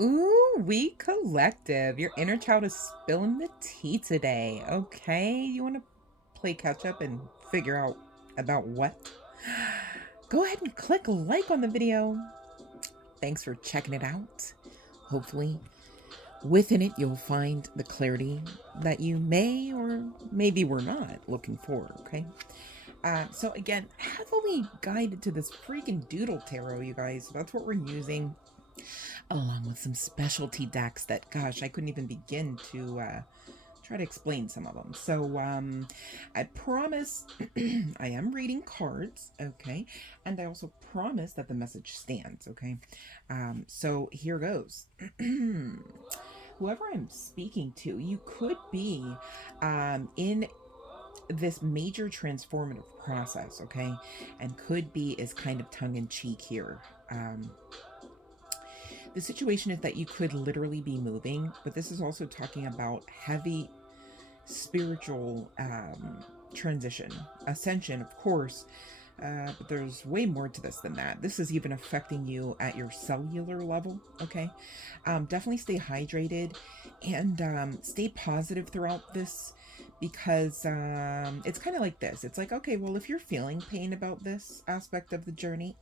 Ooh, we collective. Your inner child is spilling the tea today. Okay, you want to play catch up and figure out about what? Go ahead and click like on the video. Thanks for checking it out. Hopefully, within it, you'll find the clarity that you may or maybe were not looking for. Okay. So again, heavily guided to this freaking doodle tarot, you guys. That's what we're using, along with some specialty decks that, gosh, I couldn't even begin to try to explain some of them. So I promise I am reading cards, okay? And I also promise that the message stands, okay? So here goes. Whoever I'm speaking to, you could be in this major transformative process, okay? And could be is kind of tongue-in-cheek here. The situation is that you could literally be moving, but this is also talking about heavy spiritual transition, ascension, of course. But there's way more to this than that. This is even affecting you at your cellular level, okay? Definitely stay hydrated and stay positive throughout this, because it's kind of like this. It's like, okay, well, if you're feeling pain about this aspect of the journey,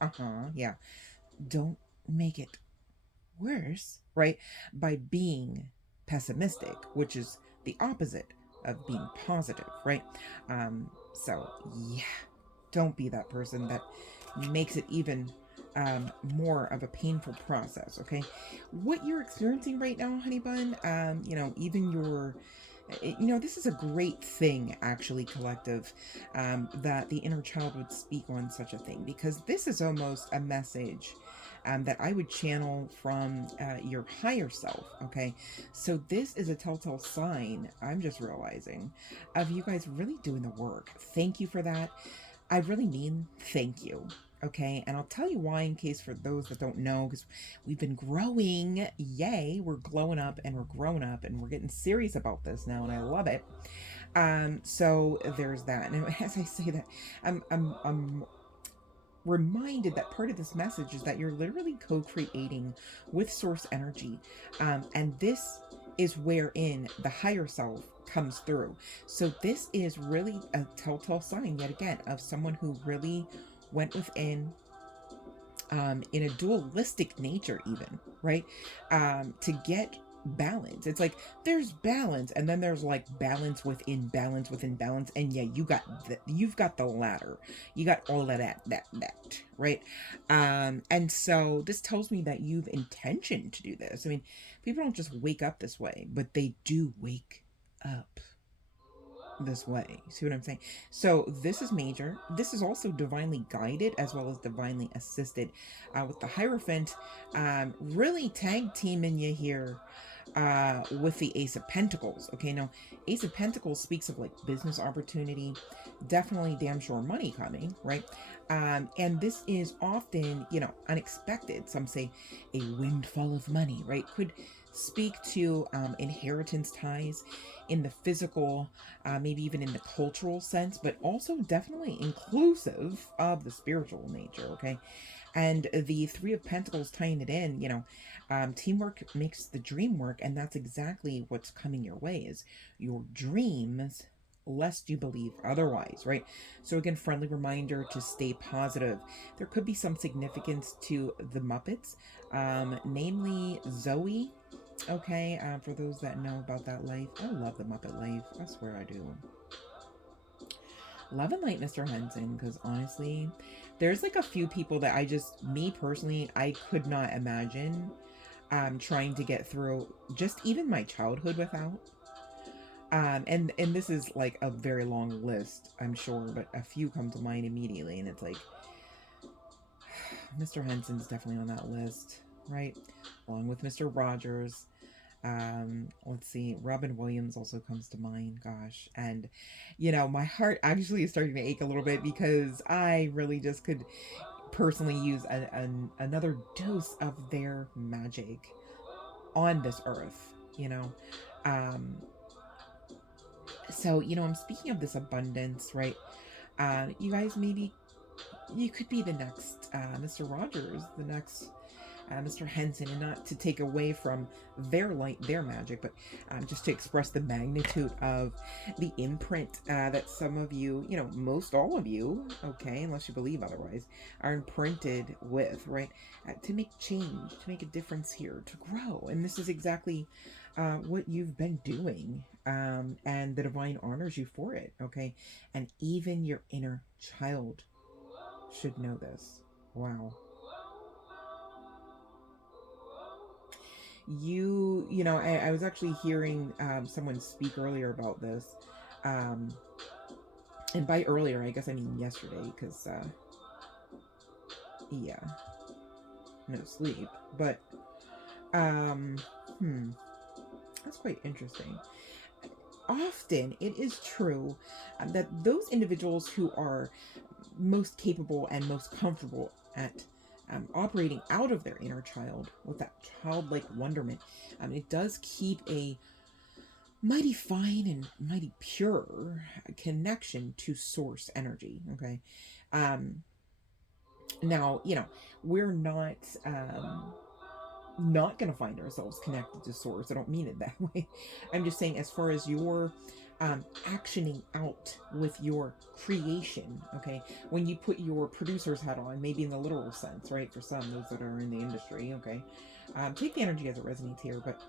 yeah, don't make it worse, right? By being pessimistic, which is the opposite of being positive, right? So yeah, don't be that person that makes it even more of a painful process, okay? What you're experiencing right now, honey bun, even your this is a great thing, actually, collective, that the inner child would speak on such a thing, because this is almost a message that I would channel from your higher self, okay? So this is a telltale sign, I'm just realizing, of you guys really doing the work. Thank you for that. I really mean thank you. Okay, and I'll tell you why, in case for those that don't know, because we've been growing. Yay, we're glowing up and we're growing up and we're getting serious about this now, and I love it. So there's that. And as I say that, I'm reminded that part of this message is that you're literally co-creating with source energy, and this is wherein the higher self comes through. So this is really a telltale sign, yet again, of someone who really went within, in a dualistic nature, even, right? To get balance. It's like there's balance, and then there's like balance within balance within balance, and yeah, you've got the latter. You got all of that, right? And so this tells me that you've intention to do this. I mean, people don't just wake up this way, but they do wake up this way. See what I'm saying? So this is major. This is also divinely guided as well as divinely assisted, with the Hierophant really tag teaming you here with the Ace of Pentacles. Okay, now Ace of Pentacles speaks of like business opportunity, definitely damn sure money coming, right? And this is often, unexpected. Some say a windfall of money, right? Could speak to inheritance ties in the physical, maybe even in the cultural sense, but also definitely inclusive of the spiritual nature, okay? And the Three of Pentacles tying it in, teamwork makes the dream work, and that's exactly what's coming your way, is your dreams, lest you believe otherwise, right? So again, friendly reminder to stay positive. There could be some significance to the Muppets, namely Zoe. Okay, for those that know about that life, I love the Muppet life. I swear I do. Love and light, Mr. Henson, because honestly, there's like a few people that me personally, I could not imagine trying to get through just even my childhood without. And this is like a very long list, I'm sure, but a few come to mind immediately, and it's like, Mr. Henson's definitely on that list, right? Along with Mr. Rogers. Let's see, Robin Williams also comes to mind, gosh. And my heart actually is starting to ache a little bit, because I really just could personally use another dose of their magic on this earth. So I'm speaking of this abundance, right? You guys, maybe you could be the next Mr. Rogers, the next Mr. Henson, and not to take away from their light, their magic, but just to express the magnitude of the imprint that some of you, most all of you, okay, unless you believe otherwise, are imprinted with, right? To make change, to make a difference here, to grow. And this is exactly what you've been doing. And the divine honors you for it, okay? And even your inner child should know this. Wow. I was actually hearing someone speak earlier about this. And by earlier, I guess I mean yesterday, because, yeah, no sleep. But, that's quite interesting. Often it is true that those individuals who are most capable and most comfortable at operating out of their inner child with that childlike wonderment, it does keep a mighty fine and mighty pure connection to source energy. Okay. Now, we're not going to find ourselves connected to source. I don't mean it that way. I'm just saying, as far as your actioning out with your creation, okay, when you put your producer's hat on, maybe in the literal sense, right, for some, those that are in the industry, okay, take the energy as it resonates here, but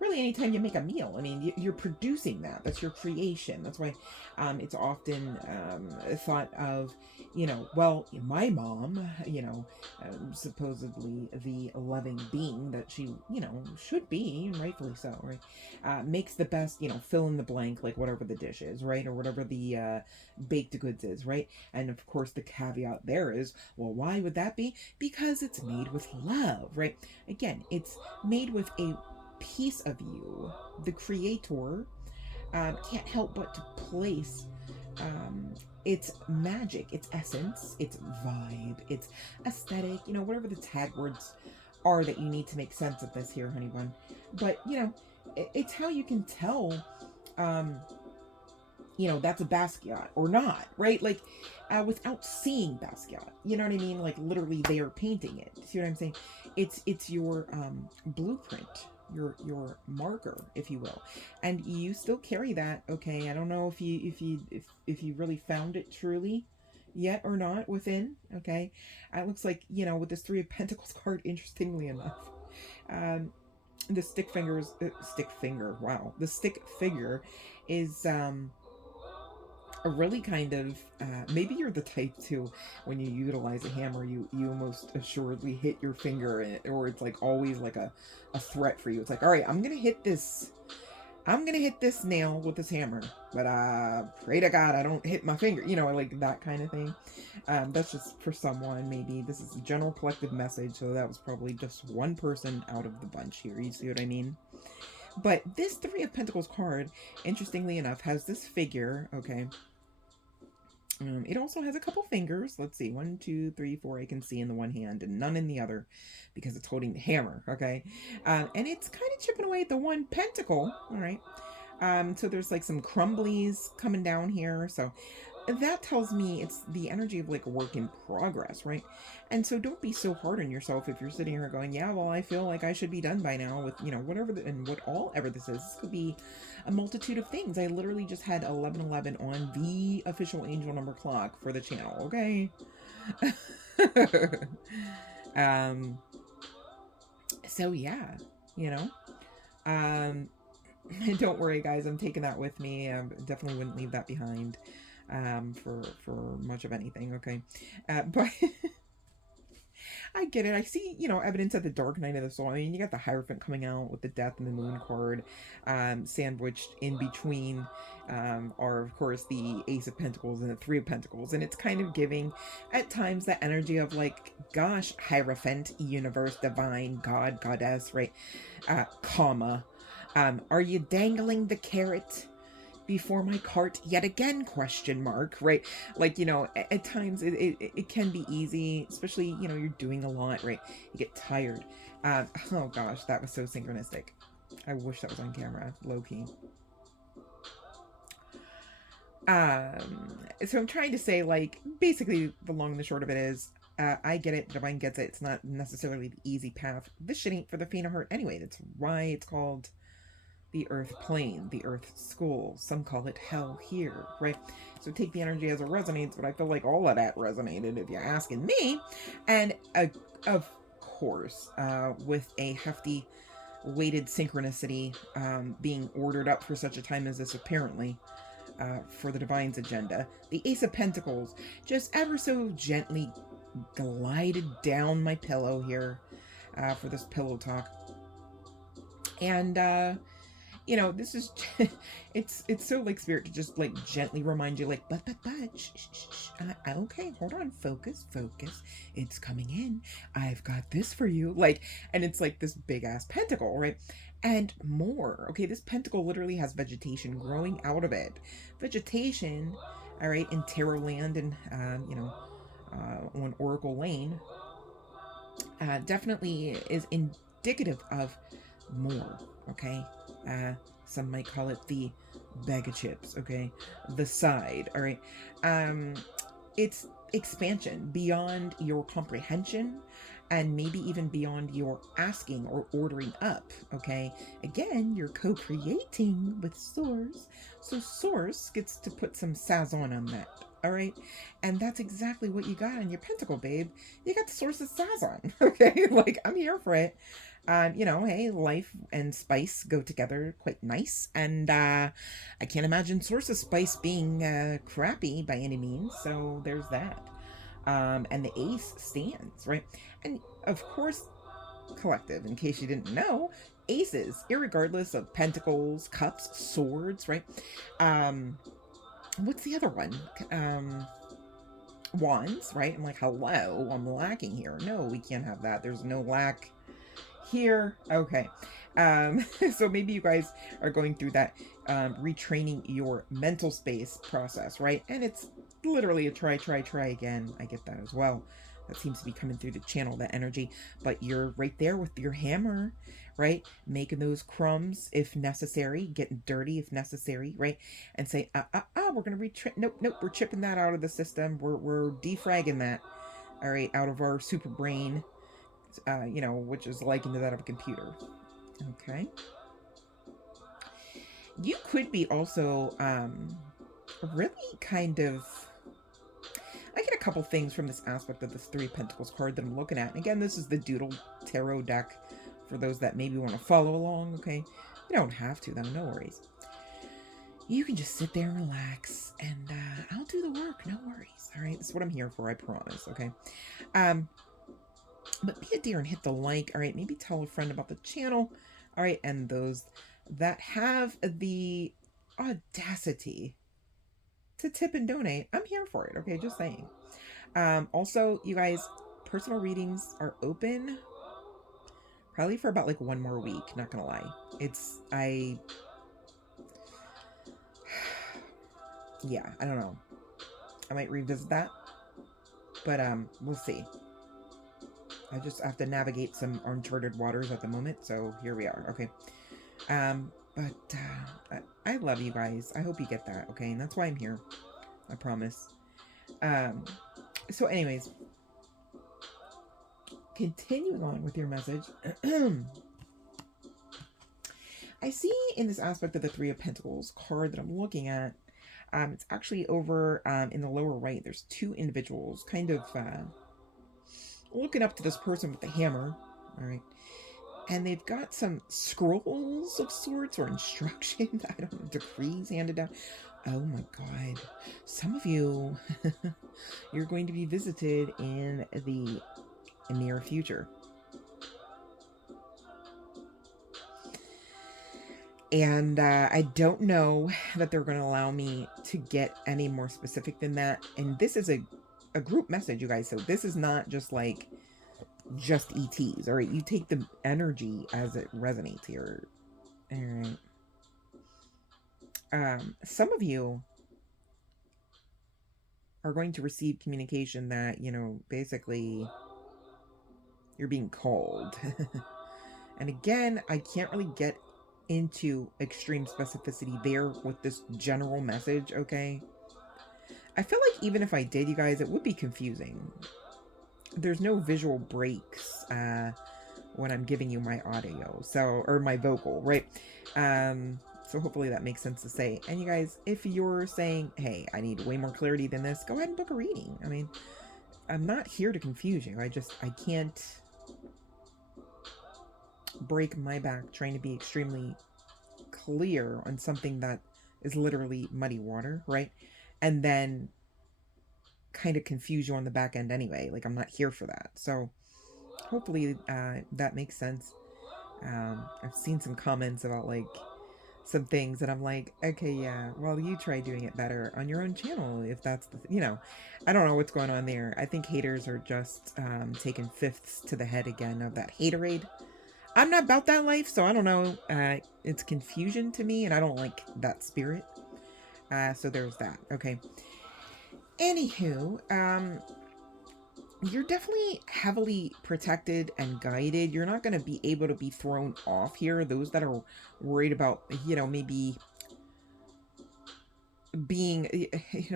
really anytime you make a meal, I mean, you're producing that. That's your creation. That's why it's often thought of, well, my mom, supposedly the loving being that she, should be, rightfully so, right, makes the best, fill in the blank, like whatever the dish is, right, or whatever the baked goods is, right? And of course, the caveat there is, well, why would that be? Because it's made with love, right? Again, it's made with a piece of you, the creator, can't help but to place its magic, its essence, its vibe, its aesthetic, whatever the tag words are that you need to make sense of this here, honey bun. But, it's how you can tell, that's a Basquiat or not, right? Like, without seeing Basquiat, you know what I mean? Like, literally they are painting it. See what I'm saying? It's your blueprint, your marker, if you will, and you still carry that. Okay, I don't know if you really found it truly yet or not within. Okay, it looks like, with this Three of Pentacles card, interestingly enough, the stick figure, wow, the stick figure is a really kind of, maybe you're the type to, when you utilize a hammer, you almost assuredly hit your finger in it, or it's like always like a threat for you. It's like, all right, I'm gonna hit this nail with this hammer, but pray to God I don't hit my finger, like that kind of thing. That's just for someone. Maybe this is a general collective message, so that was probably just one person out of the bunch here. You see what I mean? But this Three of Pentacles card, interestingly enough, has this figure, okay? It also has a couple fingers. Let's see, 1, 2, 3, 4 I can see in the one hand and none in the other because it's holding the hammer, okay? And it's kind of chipping away at the one pentacle, all right? So there's like some crumblies coming down here, so that tells me it's the energy of like a work in progress, right? And so don't be so hard on yourself if you're sitting here going, yeah, well, I feel like I should be done by now with, whatever, and what all ever this is. This could be a multitude of things. I literally just had 1111 on the official angel number clock for the channel, okay? So yeah, don't worry, guys, I'm taking that with me. I definitely wouldn't leave that behind for much of anything, okay? But I get it. I see, evidence of the Dark Night of the Soul. I mean, you got the Hierophant coming out with the Death and the Moon card, sandwiched in between are, of course, the Ace of Pentacles and the Three of Pentacles. And it's kind of giving, at times, that energy of, like, gosh, Hierophant, universe, divine, God, goddess, right? Comma. Are you dangling the carrot before my cart yet again, question mark, right? Like, at times it can be easy, especially, you're doing a lot, right? You get tired. Oh gosh, that was so synchronistic. I wish that was on camera, low-key. So I'm trying to say, like, basically the long and the short of it is, I get it. Divine gets it. It's not necessarily the easy path. This shit ain't for the faint of heart anyway. That's why it's called the earth plane, the earth school. Some call it hell here, right? So take the energy as it resonates, but I feel like all of that resonated if you're asking me. And of course, with a hefty weighted synchronicity being ordered up for such a time as this, apparently, for the Divine's agenda, the Ace of Pentacles just ever so gently glided down my pillow here for this pillow talk. And you know, this is it's so like Spirit to just like gently remind you, like, but shh, okay, hold on, focus, it's coming in, I've got this for you, like, and it's like this big ass pentacle, right? And more, okay, this pentacle literally has vegetation growing out of it. Vegetation, all right, in Tarot land and you know, on Oracle Lane, definitely is indicative of more, okay? Some might call it the bag of chips, okay? The side, all right? It's expansion beyond your comprehension and maybe even beyond your asking or ordering up, okay? Again, you're co-creating with Source, so Source gets to put some sazon on that, all right? And that's exactly what you got on your pentacle, babe. You got the Source's sazon, okay? Like, I'm here for it. You know, hey, life and spice go together quite nice, and I can't imagine Source of Spice being crappy by any means, so there's that. And the ace stands, right? And of course, collective, in case you didn't know, aces, irregardless of pentacles, cups, swords, right? What's the other one? Wands, right? I'm like, hello, I'm lacking here. No, we can't have that. There's no lack here. Okay. So maybe you guys are going through that retraining your mental space process, right? And it's literally a try again. I get that as well. That seems to be coming through to channel that energy. But you're right there with your hammer, right? Making those crumbs if necessary, getting dirty if necessary, right? And say, we're gonna retrain. Nope, we're chipping that out of the system. We're defragging that, all right, out of our super brain. You know, which is likened to that of a computer. Okay. You could be also really kind of... I get a couple things from this aspect of this Three of Pentacles card that I'm looking at. And again, this is the Doodle Tarot deck for those that maybe want to follow along, okay? You don't have to, though. No worries. You can just sit there and relax, and I'll do the work. No worries, all right? This is what I'm here for, I promise, okay? But be a dear and hit the like, all right? Maybe tell a friend about the channel, all right? And those that have the audacity to tip and donate, I'm here for it, okay? Just saying. Also, you guys, personal readings are open probably for about like one more week, not gonna lie. Yeah, I don't know. I might revisit that, but we'll see. I just have to navigate some uncharted waters at the moment, so here we are, okay? But I love you guys. I hope you get that, okay? And that's why I'm here. I promise. So anyways, continuing on with your message, I see in this aspect of the Three of Pentacles card that I'm looking at, it's actually over in the lower right. There's two individuals kind of looking up to this person with the hammer, all right? And they've got some scrolls of sorts or instructions, I don't know, decrees handed down. Oh my God. Some of you, you're going to be visited in the near future. And I don't know that they're going to allow me to get any more specific than that. And this is a group message, you guys. So this is not just like just ETs, all right? You take the energy as it resonates here, all right? Some of you are going to receive communication that, you know, basically you're being called. And again, I can't really get into extreme specificity there with this general message, okay? I feel like even if I did, you guys, it would be confusing. there's no visual breaks when I'm giving you my audio, so, or my vocal, right? So hopefully that makes sense to say. And you guys, if you're saying, hey, I need way more clarity than this, go ahead and book a reading. I mean, I'm not here to confuse you. I can't break my back trying to be extremely clear on something that is literally muddy water, right? And then kind of confuse you on the back end anyway. Like, I'm not here for that. So hopefully that makes sense. I've seen some comments about like some things that I'm like, okay, yeah, well, you try doing it better on your own channel if that's the, I don't know what's going on there. I think haters are just taking fifths to the head again of that haterade. I'm not about that life, so I don't know. It's confusion to me, and I don't like that spirit. So there's that. Okay. Anywho, you're definitely heavily protected and guided. You're not going to be able to be thrown off here. Those that are worried about, maybe being,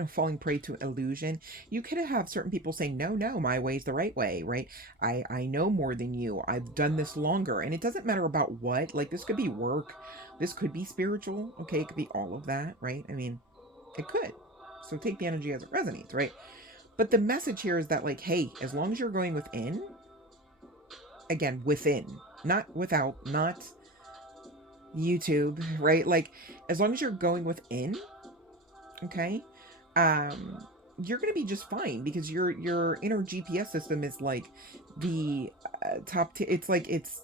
falling prey to illusion. You could have certain people saying, no, my way's the right way, right? I know more than you. I've done this longer. And it doesn't matter about what. Like, this could be work. This could be spiritual. Okay, it could be all of that, right? I mean, it could. So take the energy as it resonates, right? But the message here is that, like, hey, as long as you're going within, again, within, not without, not YouTube, right? Like, as long as you're going within, okay, you're going to be just fine, because your inner GPS system is like the top tier. It's like, it's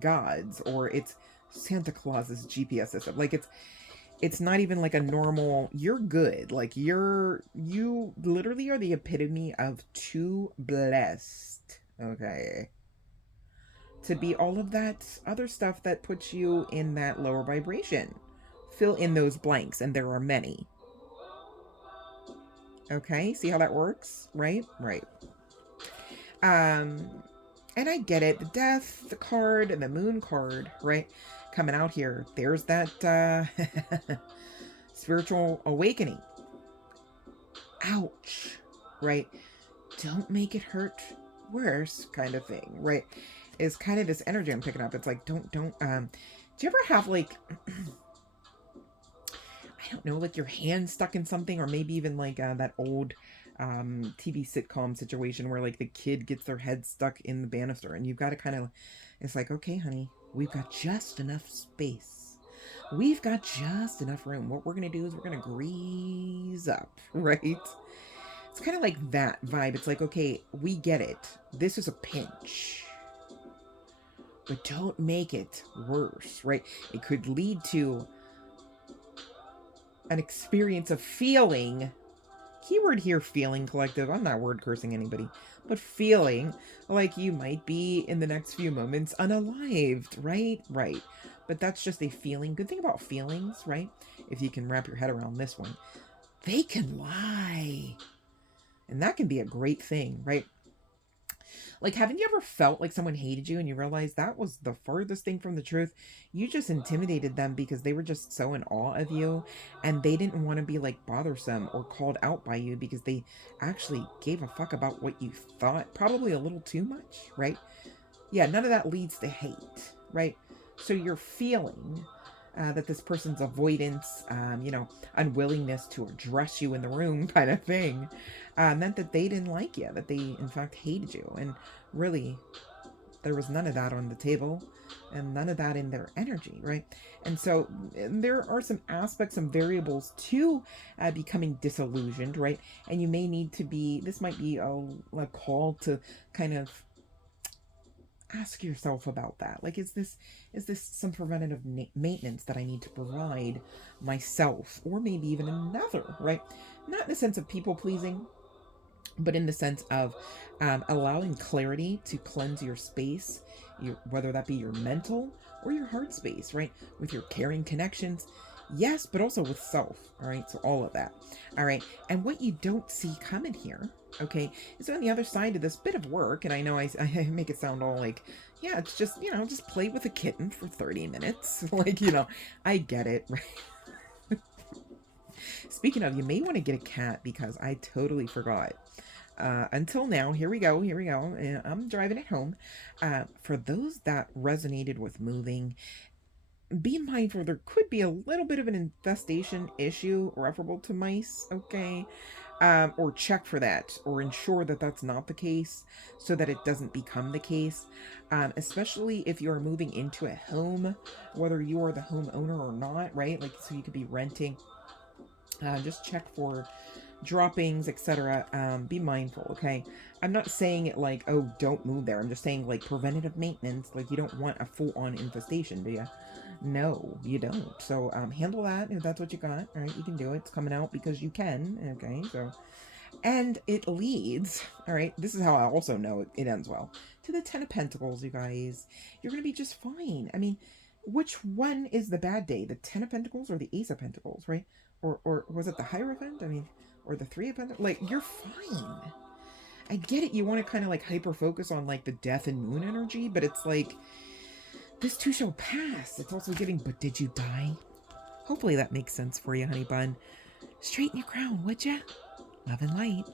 God's, or it's Santa Claus's GPS system. Like, it's not even like a normal, you're good. Like, you literally are the epitome of too blessed, okay, to be all of that other stuff that puts you in that lower vibration. Fill in those blanks, and there are many. Okay, see how that works? Right? And I get it. The death, the card, and the moon card, right? Coming out here. There's that spiritual awakening. Ouch. Right? Don't make it hurt worse, kind of thing, right? Is kind of this energy I'm picking up. It's like, don't, do you ever have, like, I don't know, like your hand stuck in something, or maybe even like that old TV sitcom situation where like the kid gets their head stuck in the banister, and you've got to kind of, it's like, okay, honey, we've got just enough space. We've got just enough room. What we're going to do is we're going to grease up, right? It's kind of like that vibe. It's like, okay, we get it. This is a pinch. But don't make it worse, right? It could lead to an experience of feeling, keyword here, feeling, collective. I'm not word cursing anybody, but feeling like you might be in the next few moments unalived, right? Right. But that's just a feeling. Good thing about feelings, right? If you can wrap your head around this one, they can lie. And that can be a great thing, right? Like, haven't you ever felt like someone hated you and you realized that was the furthest thing from the truth? You just intimidated them because they were just so in awe of you, and they didn't want to be like bothersome or called out by you because they actually gave a fuck about what you thought, probably a little too much, right? Yeah, none of that leads to hate, right? So you're feeling that this person's avoidance, unwillingness to address you in the room kind of thing, meant that they didn't like you, that they in fact hated you. And really, there was none of that on the table, and none of that in their energy, right? And so there are some aspects, some variables to becoming disillusioned, right? And you may need to be, this might be a call to kind of ask yourself about that. Like, is this some preventative maintenance that I need to provide myself, or maybe even another, right? Not in the sense of people pleasing, but in the sense of allowing clarity to cleanse your space, whether that be your mental or your heart space, right? With your caring connections, yes, but also with self, all right? So all of that, all right? And what you don't see coming here, okay, is on the other side of this bit of work, and I know I make it sound all like, yeah, it's just, just play with a kitten for 30 minutes. Like, I get it, right? Speaking of, you may want to get a cat, because I totally forgot. Until now, here we go. I'm driving it home. For those that resonated with moving, be mindful there could be a little bit of an infestation issue referable to mice, okay? Or check for that, or ensure that that's not the case so that it doesn't become the case. Especially if you are moving into a home, whether you are the homeowner or not, right? Like, so you could be renting. Just check for droppings, etc. Be mindful, okay? I'm not saying it like, oh, don't move there. I'm just saying, like, preventative maintenance. Like, you don't want a full-on infestation, do you? No, you don't. So handle that if that's what you got. All right, you can do it. It's coming out because you can. Okay, so, and it leads. All right, this is how I also know it ends well. To the Ten of Pentacles, you guys. You're gonna be just fine. I mean, which one is the bad day? The Ten of Pentacles or the Ace of Pentacles, right? Or was it the Hierophant? I mean, or the Three of Pentacles? Like, you're fine. I get it. You want to kind of like hyper focus on like the death and moon energy, but it's like, this too shall pass. It's also giving, but did you die? Hopefully that makes sense for you, honey bun. Straighten your crown, would ya? Love and light.